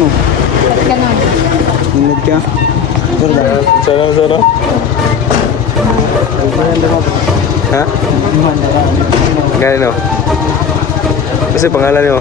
mo. Ba't ganun? Inlad ka. Sarap. Ha? Ganun o. Kasi pangalan mo.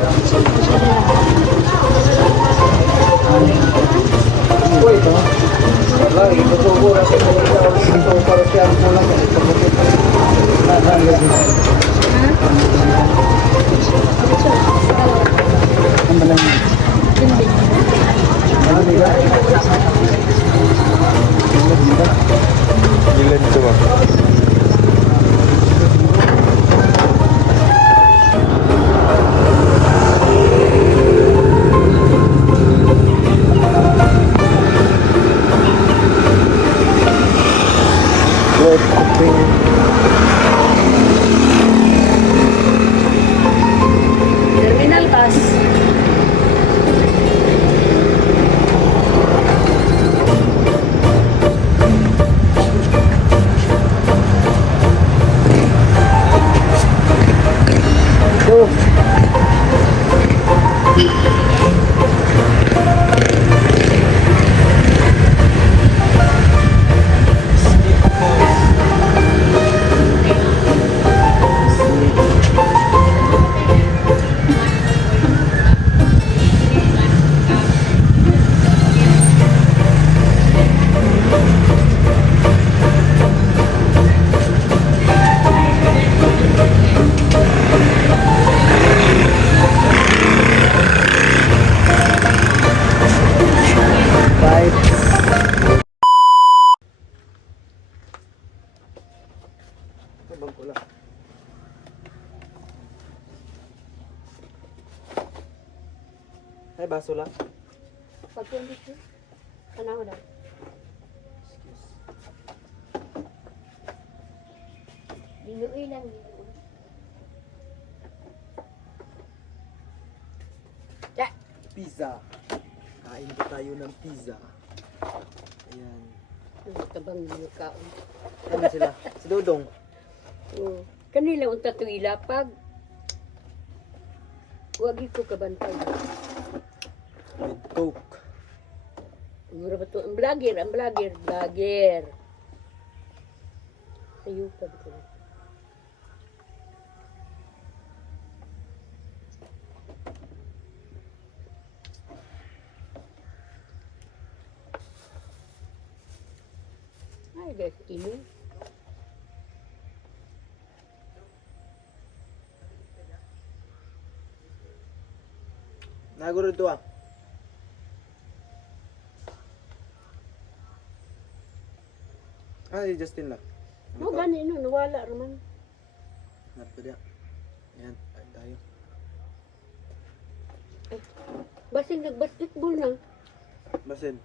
Gilid ito ba? Terminal bus. Ay, baso lang. Pagpundit ko. Ano daw? Binuwi lang binuwi. Pizza. Kain po tayo ng pizza. Ayan. Ano ka bang kaon? Ano sila? Si Dodong. Oh. Kanila unta to ilapag. Wagi ko kabantay. With Coke. Mura ba to? Ang vlogger. Sayo pa ko. Ay, guys, ini. Naguro ito ah. Ay, Justin lang. No, gani no, nawala raman. Nato dia. Ayan, kain tayo. Basing nag-basketball na. Basin.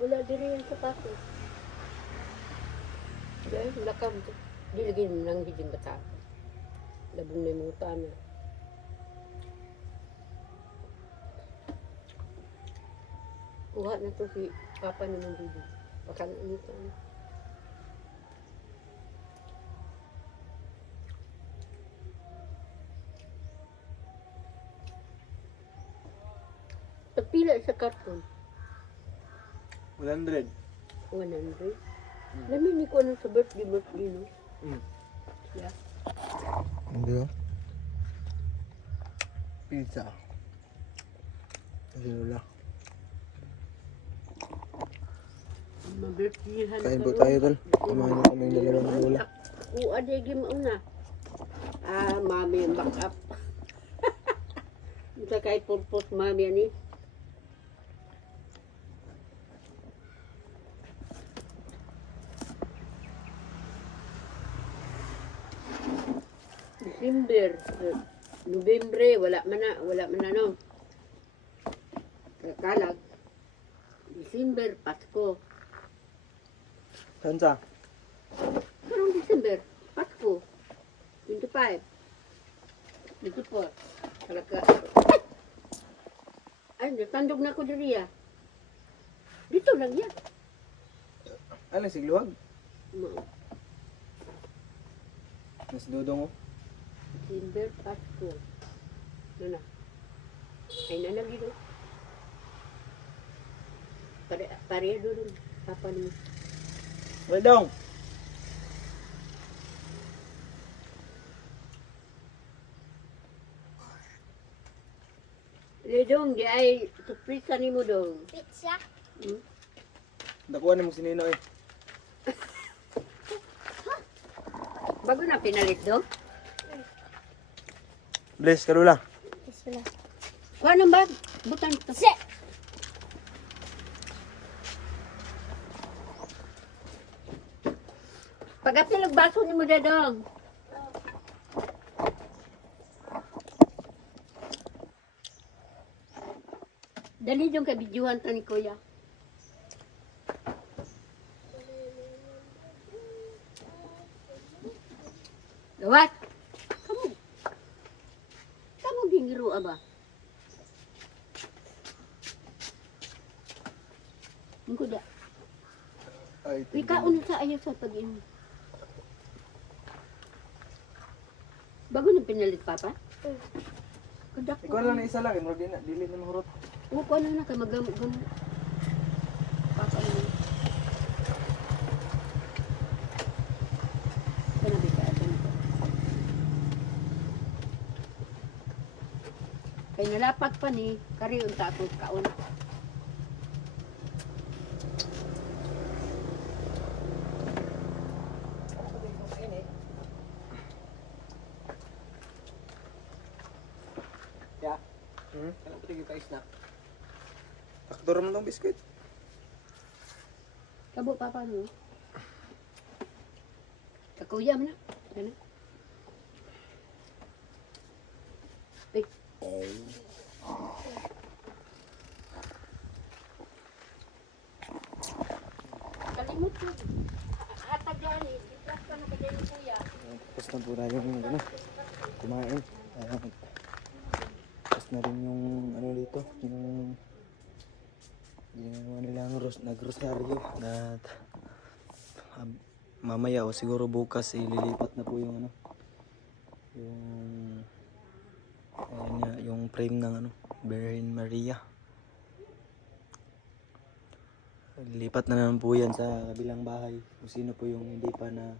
Wala diri yung sapatos. Dahil lakam to. Di lagi nang hijing bata. Labong na yung mga tana. Kuha na to si Papa naman dito. Pakan ano to. Pagpila sa karton. 100. 100. Lamin ni ko ano sa birthday no. Yeah. Hindi oh. Pizza. Sino lang. Mabirthday Kain po tayo tol. Kumain na kami ng dalawang lola. Ada game una. Mami ang back up. Bisa kay purpose mami ani. December, November, wala man na no. Kalag. December, Pasko. Saan sa? Karong December, Pasko. 25. 24. Talaga. Ay, natandog na ko diri ah. Dito lang yan. Ano, sigluwag? Ma- Mas Dodong oh. December, Pasko. Ano na? Ay nalagi do. Pareha doon. Papa ni. Wait dong. Ledong, di ay surprise ni mo dong. Pizza. Hmm? Nakuha ni mo si Nino eh. Bago na pinalit do. Bless, kalula. Pizza. Kuha ng bag. Butan to. Se. Pagapil ang baso ni mo dadong. Dali dong kay bidyuhan to ni Kuya. Gawat. Kamu. Kamu gingiro ba? Ingko da. Ay, Ikaw sa ayaw sa pag-inom. Bago na pinalit, Papa? Kadak ikaw lang na isa lang, murag din na dili na mahurot. Oo, ko na ka magam-gam. Papa naman. Kanabi ka atin ko. Kay nalapat pa ni, kari unta ako kaon. Ya. Kanang pati kita snack. Takdo mo tong biskuit. Kabo, Papa mo. Kakuya mo na. Ano? Wait. Kalimut ko. Hatag yan eh. Itas ka na ka dyan, Kuya. Tapos na po tayo yung ano, kumain. Tapos na rin yung ano dito, yung ginagawa nilang nagrosaryo at mamaya o siguro bukas ililipat na po yung ano, yung ayan nga, yung frame ng ano, Virgin Maria. Lipat na naman po yan sa kabilang bahay kung sino po yung hindi pa na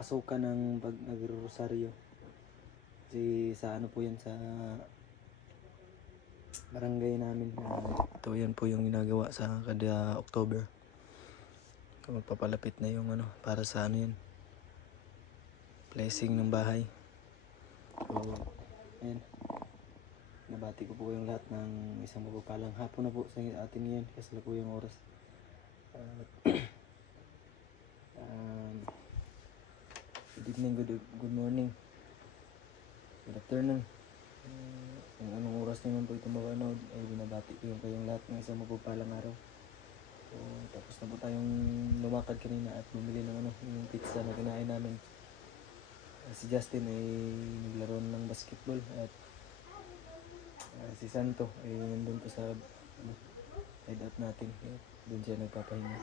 pasukan ng pag nagro-rosaryo. Kasi sa ano po yan sa barangay namin. Ito yan po yung ginagawa sa kada October. Magpapalapit na yung ano para sa ano yan. Blessing ng bahay. So, ayan. Nabati ko po yung lahat ng isang mapupalang hapon na po sa atin ngayon kasi na po yung oras. Good evening, good morning, good afternoon. Kung anong oras naman po ito mapanood ay binabati ko yung kayong lahat ng isang mapupalang araw. So, tapos na po tayong lumakad kanina at bumili ng ano, yung pizza na kinain namin. Si Justin ay naglaro ng basketball at si Santo ay nandun po sa hideout natin. Doon siya nagpapahinga.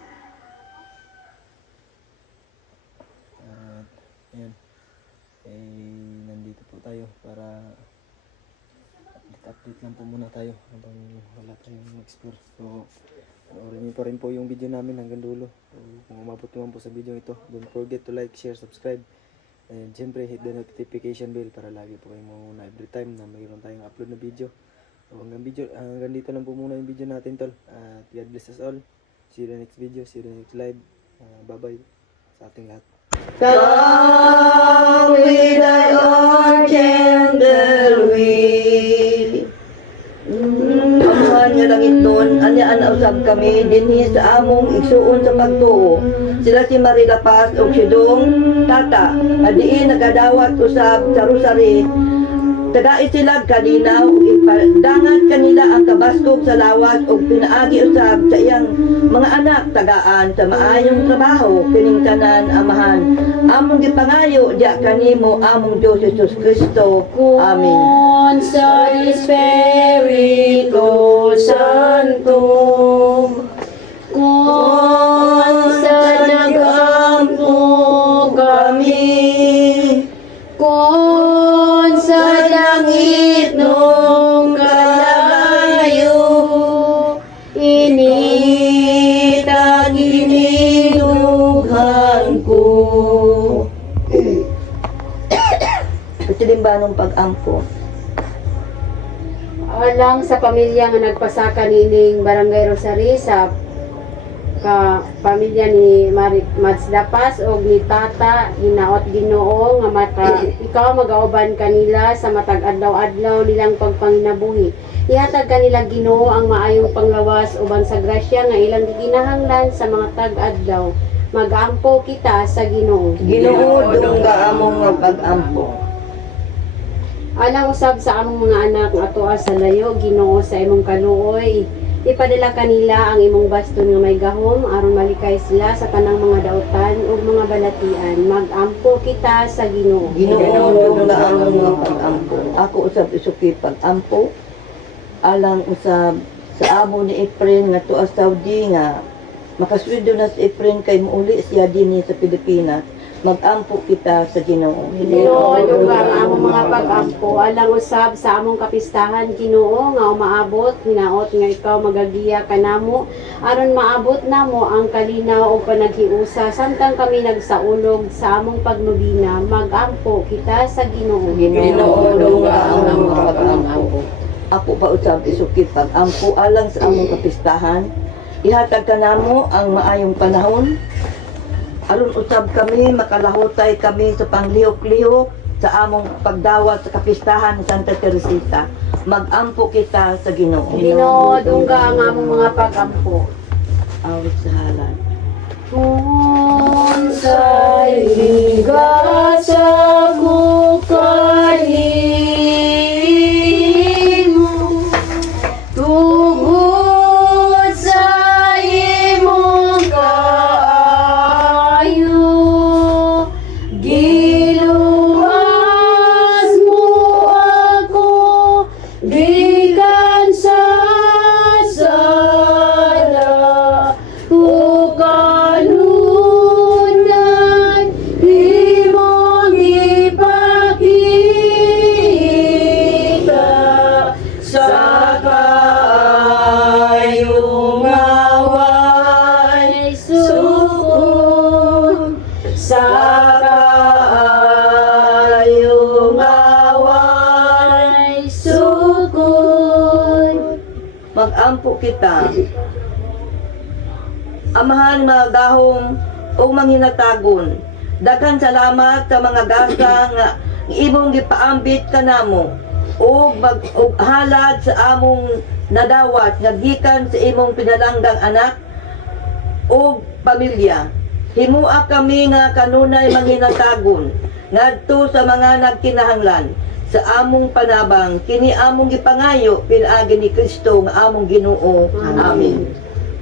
At ayan, ay nandito po tayo para update lang po muna tayo habang wala tayong explore. So, panoorin niyo pa rin po yung video namin hanggang dulo. So, kung umabot naman po sa video ito, don't forget to like, share, subscribe. And syempre, hit the notification bell para lagi po kayong mauna every time na mayroon tayong upload na video. So, hanggang dito lang po muna yung video natin, tol. At God bless us all. See you in the next video, see you in the next live. Bye-bye sa ating lahat. Come with thy own candle will. Amahan nga langit nun, anyaan na usab kami, dinhi sa among igsuon sa pagtuo. Sila si Marila Paz o si Dong Tata, adiin nagadawat usab sa rosary. Tadai sila kalinaw, ipadangat kanila ang kabaskog sa lawas o pinaagi usab sa iyang mga anak tagaan sa maayong trabaho kining tanan amahan. Among gipangayo diya kanimo among Diyos Jesus Kristo. Amen. Sa Espiritu Santo, kung sa nagampo kami, kung sa langit planong pag-ampo? Alang sa pamilya nga nagpasaka nining Barangay Rosary sa pamilya ni Mads Dapas o ni Tata hinaot Ginoo nga ikaw magauban kanila sa matag adlaw-adlaw nilang pagpanginabuhi. Ihatag kanila Ginoo ang maayong panglawas uban sa grasya nga ilang giginahanglan sa mga tag-adlaw. Mag-ampo kita sa Ginoo. Ginoo dungga among nga pag-ampo. Alang usab sa among mga anak nga atoa sa layo, Ginoo sa imong kaluoy. Ipadala kanila ang imong baston nga may gahom aron malikay sila sa kanang mga dautan ug mga balatian. Mag-ampo kita sa Ginoo. Ginoo dungga among nga pag-ampo. Ako usab isuki pag-ampo. Alang usab sa amo ni Efren nga tuwa Saudi nga makasweldo na si Efren kay muuli siya dinhi sa Pilipinas. Mag-ampo kita sa Ginoo. Ginoo dungga ang among mga pag-ampo alang usab sa among kapistahan Ginoo nga umaabot hinaot nga ikaw magagiya kanamo aron maabot namo ang kalinaw ug panaghiusa samtang kami nagsaulog sa among pagnubina. Mag-ampo kita sa Ginoo. Ginoo dungga ang among pag-ampo. Ako pa usab isukit pag-ampo alang sa among kapistahan. Ihatag kanamo ang maayong panahon. Aron usab kami makalahutay kami sa panglihok-lihok sa among pagdawat sa kapistahan ni Santa Teresita. Mag-ampo kita sa Ginoo. Ginoo dungga ang among mga pag-ampo. Awit sa halad. Kung sa'y higa sa kukalimo, tugod sa imong kaayo, giluwas mo ako, gikan sa sala, kanunan imong ipakita sa kaayong away sukon sa kaayong away sukon. Mag-ampo kita. Amahan mga gahom o manghinatagon. Daghan salamat sa mga gasa nga imong gipaambit kanamo o halad sa among nadawat nga gikan sa imong pinalanggang anak o pamilya. Himua kami nga kanunay manghinatagon ngadto sa mga nagkinahanglan sa among panabang kini among gipangayo pinaagi ni Kristo nga among Ginoo. Amen.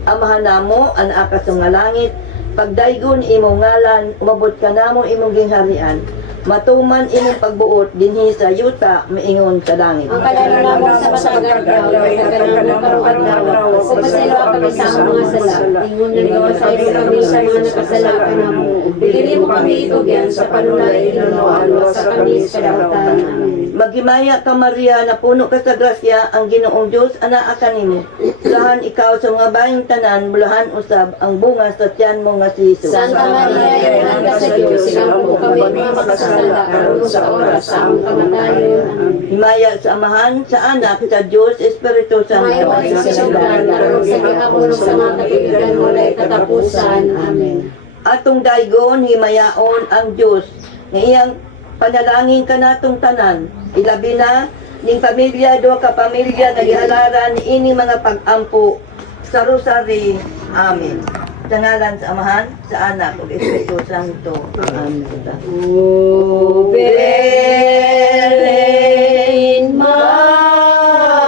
Amahan namo ang akas nga langit, pagdaygon imong ngalan, umabot ka namo imong gingharian. Matuman imong pagbuot dinhi sa yuta maingon sa langit. Ang kalalo namo sa masagan daw, taganamo karong-adlaw. Ug pasaylo kami sa among mga sala. Ingon na ligaw sa iyo kami sa mga nakasala kanamo. Dili mo kami itugyan sa panulay inuno alwa sa kami sa kadautan. Amen. Maghimaya ka Maria na puno ka sa grasya ang Ginoong Dios anaa kanimo. Bulahan ikaw sa mga bayong tanan, bulahan usab ang bunga sa tiyan mo nga si Jesus. Santa Maria, Ina sa Diyos, silampo kami mga makasala karon sa oras sa among kamatayon. Amen. Himaya sa Amahan, sa Anak, sa Diyos, Espiritu Santo. Mayon sa sugan, karon sa gihapon sa mga katuigan mo na katapusan. Amen. Atong daygon himayaon ang Dios nga iyang panalangin ka natong tanan. Ilabi na ning pamilya do ka pamilya nga gihalaran ini mga pag-ampo sa Rosary. Amen. Sa ngalan sa Amahan, sa Anak ug Espiritu Santo. Amen. O Virgen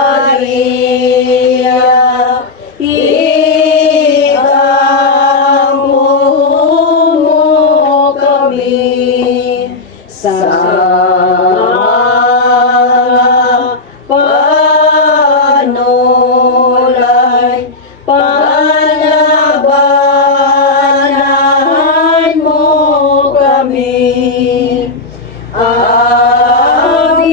Maria, iampo mo kami sa panulay, panabanahan mo kami. Ave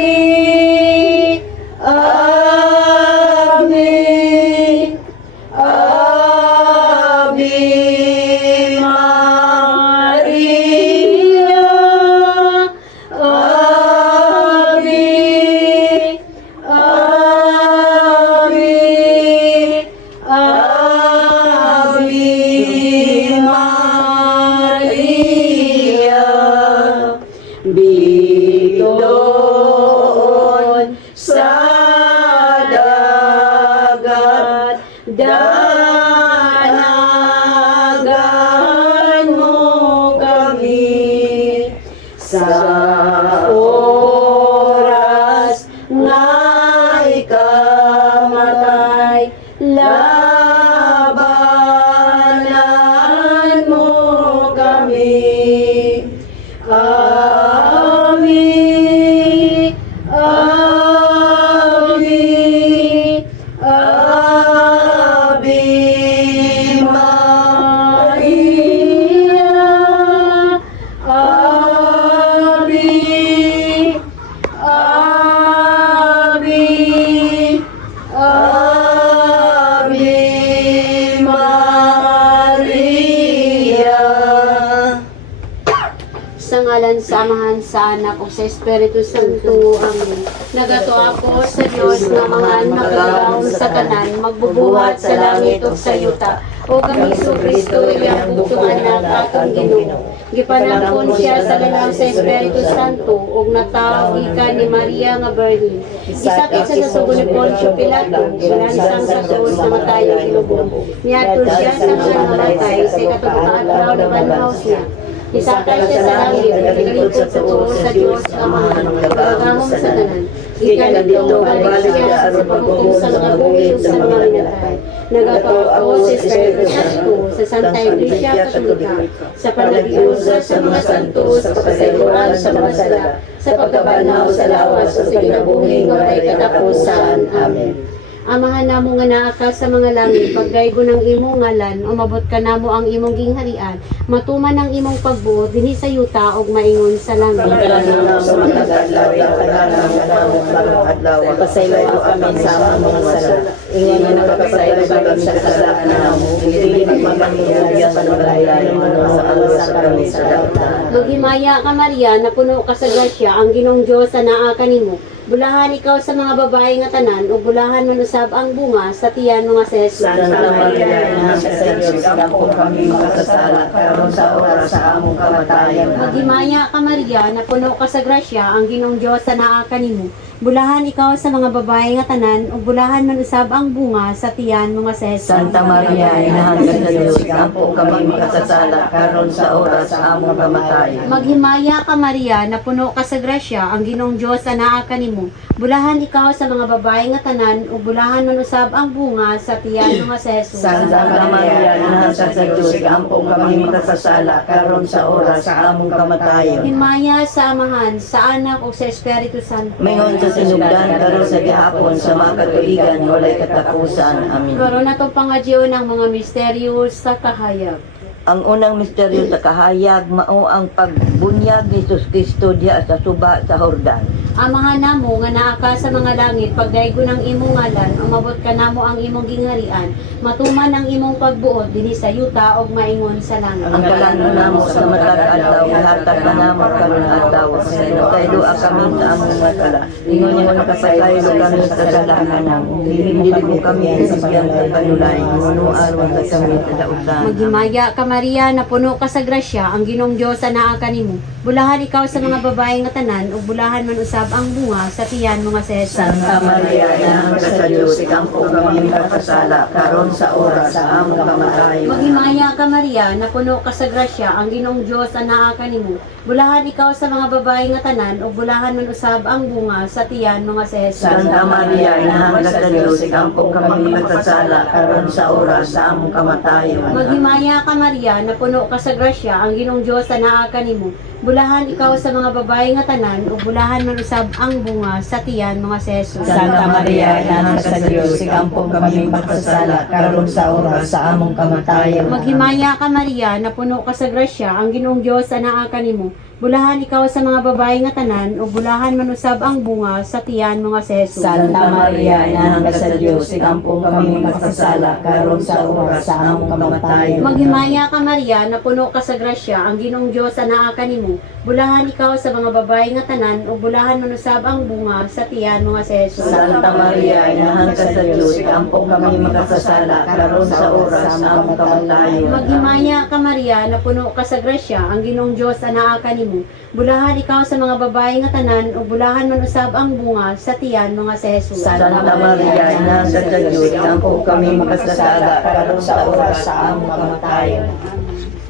danagan mo kami sa oras nga ikamatay. Labanan mo kami. Abi, Abi, Abi Maria, Abi, Abi, Abi Maria. Sa ngalan, samahan sa anak o sa Espiritu Santo. Amen. Nagato ako sa Diyos nga mga nakagaon sa tanan, magbubuhat sa langit o sa yuta. O kami Isu Kristo, iyang butong anak atong Ginoo. Gipanangkon siya sa lalang sa Espiritu Santo, ug natawag ika ni Maria nga Birhen. Isakit sa sugo ni Poncio Pilato, sinansang sa krus na matayo kilubong. Niadto siya sa mga namatay, sa ikatutong adlaw na panahon siya. Isakay siya sa langit, naglilingkod sa tuo sa Diyos Amahan, pagkagahom sa tanan. Ika na dito, balik siya sa paghukom sa mga bukid sa mga minatay. Nagataw ako sa Espiritu Santo, sa Santa Iglesia Katolika, sa panag-iusa sa mga santo, sa pasayuan sa mga sala, sa pagkabanaw sa lawas, sa kinabuhi ng walay katapusan. Amen. Amahan namo nga naa ka sa mga langit, pagdaygo ng imong ngalan, umabot ka namo ang imong gingharian, matuman ang imong pagbuot dinhi sa yuta ug maingon sa langit. Pasaylo kami sa among mga sala. Ingon na nakapasaylo kami sa kasalanan namo. Dili magmamaniya sa naglayan sa alsa kami sa dapat. Maghimaya ka Maria, na puno ka sa grasya, ang Ginoong Dios sa naa kanimo. Bulahan ikaw sa mga babae nga tanan, ug bulahan man usab ang bunga sa tiyan mga si Jesus. Santa Maria, ina sa Diyos, kampo kami makasasala, karon sa oras sa among kamatayan. Maghimaya ka Maria, na puno ka sa grasya, ang Ginoong Dios sa naa kanimo. Bulahan ikaw sa mga babae nga tanan, ug bulahan man usab ang bunga sa tiyan mga si Jesus. Santa Maria, ina sa Diyos, kampo kami makasasala, karon sa oras sa among kamatayan. Maghimaya ka Maria, na puno ka sa grasya, ang Ginoong Dios sa naa kanimo. Bulahan ikaw sa mga babae nga tanan, ug bulahan man usab ang bunga sa tiyan mga si Jesus. Santa Maria, ina sa Diyos, kampo kami makasasala, karon sa oras sa among kamatayan. Himaya sa Amahan, sa Anak ug sa Espiritu Santo. Mingon sa sinugdan, karon sa gihapon, sa mga katuigan, walay katapusan. Amin. Karon na itong pangadyo ng mga misteryo sa kahayag. Ang unang misteryo sa kahayag, mao ang pagbunyag ni Jesus Kristo diha sa suba sa Jordan. Amahan namo nga naa ka sa mga langit, pagdaygo ng imong ngalan, umabot ka namo ang imong gingharian, matuman ang imong pagbuot dinhi sa yuta ug maingon sa langit. Ang kalan namo sa matag adlaw, ihatag ka namo karon adlaw, sa kaydo kami sa among mga sala. Ingon mo nakasaylo kami sa kasalanan namo. Dili mo kami sisyan sa panulay, nunuan sa kami sa dautan. Maghimaya ka Maria, na puno ka sa grasya, ang Ginoong Dios sa naa kanimo. Bulahan ikaw sa mga babae nga tanan, ug bulahan man usab ang bunga sa tiyan mga si Jesus. Santa Maria, ina sa Diyos, kampo kami makasala, karon sa oras sa among kamatayon. Maghimaya ka Maria, na puno ka sa grasya, ang Ginoong Dios sa naa kanimo. Bulahan ikaw sa mga babae nga tanan, ug bulahan man usab ang bunga sa tiyan mga si Jesus. Santa Maria, ina sa Diyos, kampo kami makasala, karon sa oras sa among kamatayon. Maghimaya ka Maria, na puno ka sa grasya, ang Ginoong Dios sa naa kanimo. Bulahan ikaw sa mga babae nga tanan, ug bulahan man usab ang bunga sa tiyan mga si Jesus. Santa Maria, ina sa Diyos, kampo kami makasala, karon sa oras sa among kamatayon. Maghimaya ka Maria, na puno ka sa grasya, ang Ginoong Dios sa naa kanimo. Bulahan ikaw sa mga babae nga tanan, ug bulahan man usab ang bunga sa tiyan mga si Jesus. Santa Maria, ina sa Diyos, kampo kami makasala, karon sa oras sa among kamatayon. Maghimaya ka Maria, na puno ka sa grasya, ang Ginoong Dios sa naa kanimo. Bulahan ikaw sa mga babae nga tanan, ug bulahan manusab ang bunga sa tiyan mo nga si Jesus. Santa Maria, inahan ka sa Diyos, ampong kami makasasala, karon sa oras sa among kamatayon. Maghimaya ka Maria, na puno ka sa grasya, ang Ginoong Dios anaa kanimo. Bulahan ikaw sa mga babae nga tanan, ug bulahan manusab ang bunga sa tiyan mo nga si Jesus. Santa Maria, inahan ka sa Diyos, ampong kami makasasala, karon sa oras sa among kamatayon.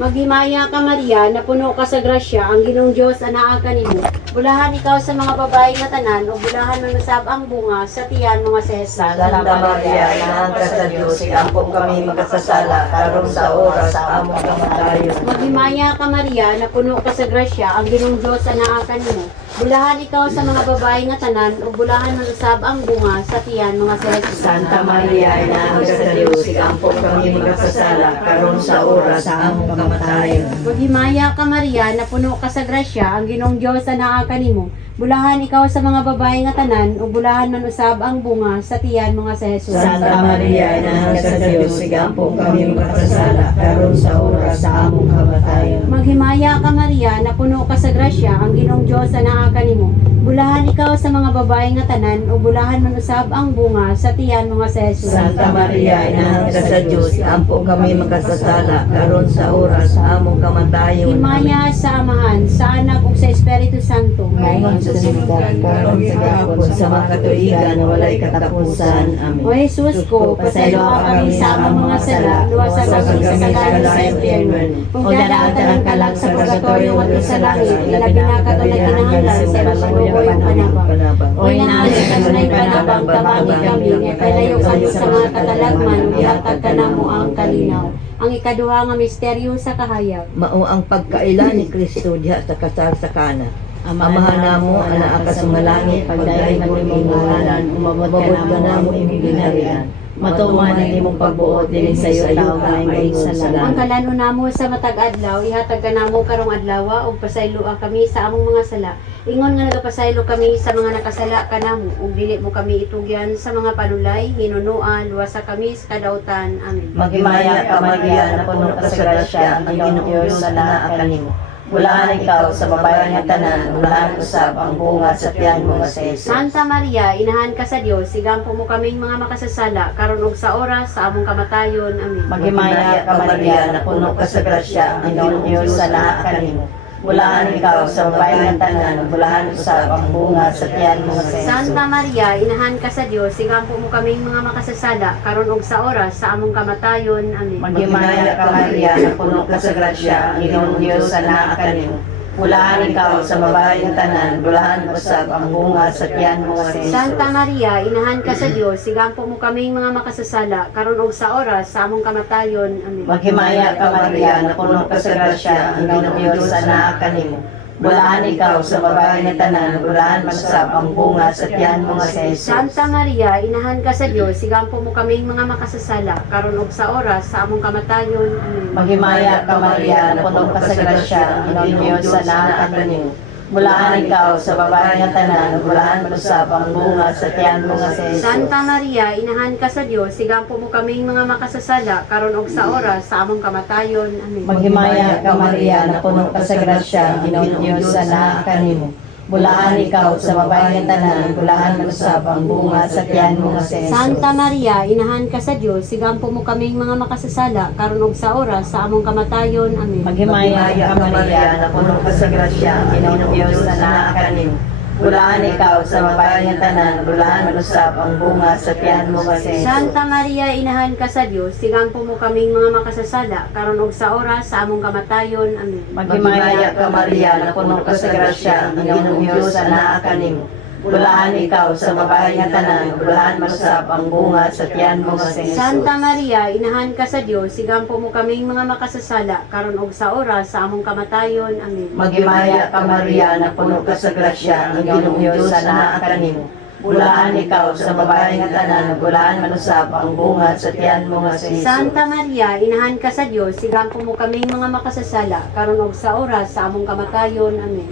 Maghimaya ka Maria, na puno ka sa grasya, ang Ginoong Dios anaa kanimo. Bulahan ikaw sa mga babae nga tanan, ug bulahan manusab ang bunga sa tiyan mo nga si Jesus. Santa Maria, inahan ka sa Diyos, ampong kami makasasala, karon sa oras sa among kamatayon. Maghimaya ka Maria, na puno ka sa grasya, ang Ginoong Dios anaa kanimo. Bulahan ikaw sa mga babae nga tanan, ug bulahan manusab ang bunga sa tiyan mo nga si Jesus. Santa Maria, inahan ka sa Diyos, ampong kami makasasala, karon sa oras sa among kamatayon. Maghimaya ka Maria, na puno ka sa grasya, ang Ginoong Dios anaa kanimo. Bulahan ikaw sa mga babae nga tanan, ug bulahan manusab ang bunga sa tiyan mo nga si Jesus. Santa Maria, inahan ka sa Diyos, ampong kami makasasala, karon sa oras sa among kamatayon. Maghimaya ka Maria, na puno ka sa grasya, ang Ginoong Dios anaa kanimo. Bulahan ikaw sa mga babae nga tanan, ug bulahan manusab ang bunga sa tiyan mo nga si Jesus. Santa Maria, inahan ka sa Diyos, ampong kami makasasala, karon sa oras sa among kamatayon. Himaya sa Amahan, sa Anak ug sa Espiritu Santo. Karon sa gapon sa mga katuigan na walay katapusan. Amen. O Jesus ko, pasaylo kami sa among mga sala, luwasa kami sa kagaling sa impyerno. Kung dadaatan ang kalag sa purgatorio at sa langit, ilabi na kato na kinahanglan sa masalukoy ang panabang. O inaalis ka na panabang, tabangi kami, ipalayo kami sa mga katalagman, ihatag ka na mo ang kalinaw. Ang ikaduha nga misteryo sa kahayag. Mao ang pagkaila ni Kristo diha sa kasal sa Kana. Amahan namo ana ka sa mga langit, pagdayon mo imong ngalan, umabot ka namo imong ginharian. Matuman ang imong pagbuot dinhi sa iyo tao nga may Ang salamat. kalano namo sa matag adlaw, ihatag ka namo karong adlaw ug pasaylo kami sa among mga sala. Ingon nga nagapasaylo kami sa mga nakasala kanamo ug dili mo kami itugyan sa mga panulay, hinunuan, luwasa kami sa kadautan. Amen. Maghimaya ka Maria na puno ka sa grasya, ang Ginoong Diyos anaa kanimo. Bulahan ikaw sa babae nga tanan, bulahan usab ang bunga sa tiyan mo nga si Jesus. Santa Maria, inahan ka sa Dios, sigampo mo kaming mga makasasala karon ug sa oras sa among kamatayon. Amen. Maghimaya ka Maria na puno ka sa grasya, ang Ginoong Diyos anaa kanimo. Bulahan ikaw sa babae nga tanan, bulahan usab ang bunga sa tiyan mo nga si Jesus. Santa Maria, inahan ka sa Dios, sigampo mo kaming mga makasasala karon ug sa oras sa among kamatayon. Amen. Maghimaya ka Maria na puno ka sa grasya, ang Ginoong Diyos anaa kanimo. Bulahan ikaw sa babae nga tanan, bulahan usab ang bunga sa tiyan mo nga si Jesus. Santa Maria, inahan ka sa Dios, sigampo mo kaming mga makasasala karon ug sa oras sa among kamatayon. Amen. Maghimaya ka Maria na puno ka sa grasya, ang Ginoong Diyos anaa kanimo. Bulahan ikaw sa babae nga tanan, bulahan masab ang bunga sa tiyan mo nga si Jesus. Santa Maria, inahan ka sa Dios, sigampo mo kaming mga makasasala karon ug sa oras sa among kamatayon. Amen. Maghimaya ka Maria na puno ka sa grasya, ang Ginoong Diyos anaa kanimo. Bulahan ikaw sa babae nga tanan, bulahan masab ang bunga sa tiyan mo nga si Jesus. Santa Maria, inahan ka sa Dios, sigampo mo kaming mga makasasala karon ug sa oras sa among kamatayon. Amen. Maghimaya ka Maria na puno ka sa grasya, ang Ginoong Diyos anaa kanimo. Bulahan ikaw sa babae nga tanan, bulahan masab ang bunga sa tiyan mo nga si Jesus. Santa Maria, inahan ka sa Dios, sigampo mo kaming mga makasasala karon ug sa oras sa among kamatayon. Amen. Maghimaya ka Maria na puno ka sa grasya, ang Ginoong Diyos anaa kanimo. Bulahan ikaw sa babae nga tanan, bulahan masab ang bunga sa tiyan mo nga si Jesus. Santa Maria, inahan ka sa Dios, sigampo mo kaming mga makasasala karon ug sa oras sa among kamatayon. Amen. Maghimaya ka Maria na puno ka sa grasya, ang Ginoong Diyos anaa kanimo. Bulahan ikaw sa babae nga tanan, bulahan masab ang bunga sa tiyan mo nga si Jesus. Santa Maria, inahan ka sa Dios, sigampo mo kaming mga makasasala karon ug sa oras sa among kamatayon. Amen. Maghimaya ka Maria na puno ka sa grasya, ang Ginoong Diyos anaa kanimo. Bulahan ikaw sa babae nga tanan, bulahan manusab ang bunga sa tiyan mo nga si Jesus. Santa Maria, inahan ka sa Dios, sigampo mo kaming mga makasasala karon ug sa oras sa among kamatayon. Amen.